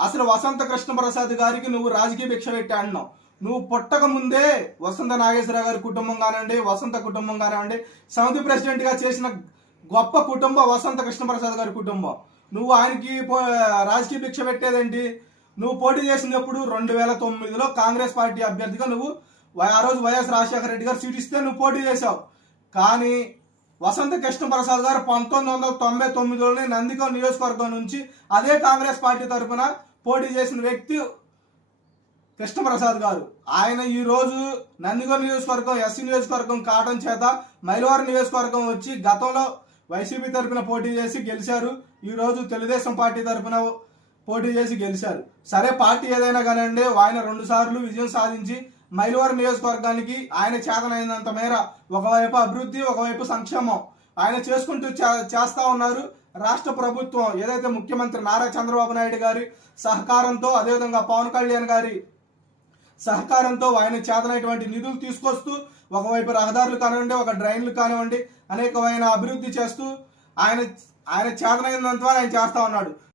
అసలు వసంత కృష్ణ ప్రసాద్ గారికి నువ్వు రాజకీయ భిక్ష పెట్టి అంటున్నావు. నువ్వు పుట్టక ముందే వసంత నాగేశ్వరరావు గారి కుటుంబం కానివ్వండి వసంత కుటుంబం కానివ్వండి సమితి ప్రెసిడెంట్గా చేసిన గొప్ప కుటుంబం వసంత కృష్ణప్రసాద్ గారి కుటుంబం. నువ్వు ఆయనకి పో- రాజకీయ భిక్ష పెట్టేదేంటి? నువ్వు పోటీ చేసినప్పుడు రెండు వేల తొమ్మిదిలో కాంగ్రెస్ పార్టీ అభ్యర్థిగా నువ్వు వై- ఆ రోజు వైఎస్ రాజశేఖర రెడ్డి గారు సీట్ ఇస్తే నువ్వు పోటీ చేశావు. కానీ వసంత కృష్ణ ప్రసాద్ గారు పంతొమ్మిది వందల తొంభై తొమ్మిదిలోనే నందిగో నియోజకవర్గం నుంచి అదే కాంగ్రెస్ పార్టీ తరఫున పోటీ చేసిన వ్యక్తి కృష్ణప్రసాద్ గారు. ఆయన ఈ రోజు నందిగో నియోజకవర్గం ఎస్సీ నియోజకవర్గం కావడం చేత మైలవరం నియోజకవర్గం వచ్చి గతంలో వైసీపీ తరఫున పోటీ చేసి గెలిచారు. ఈ రోజు తెలుగుదేశం పార్టీ తరఫున పోటీ చేసి గెలిచారు. సరే పార్టీ ఏదైనా కానివ్వండి ఆయన రెండు సార్లు విజయం సాధించి మైలవారం నియోజకవర్గానికి ఆయన చేతనైనంత మేర ఒకవైపు అభివృద్ధి ఒకవైపు సంక్షేమం ఆయన చేసుకుంటూ చేస్తూ చేస్తా ఉన్నారు. రాష్ట్ర ప్రభుత్వం ఏదైతే ముఖ్యమంత్రి నారా చంద్రబాబు నాయుడు గారి సహకారంతో అదేవిధంగా పవన్ కళ్యాణ్ గారి సహకారంతో ఆయన చేతనైనటువంటి నిధులు తీసుకొస్తూ ఒకవైపు రహదారులు కానివ్వండి ఒక డ్రైన్లు కానివ్వండి అనేకమైన అభివృద్ధి చేస్తూ ఆయన ఆయన చేతనైనంత ఆయన చేస్తా ఉన్నాడు.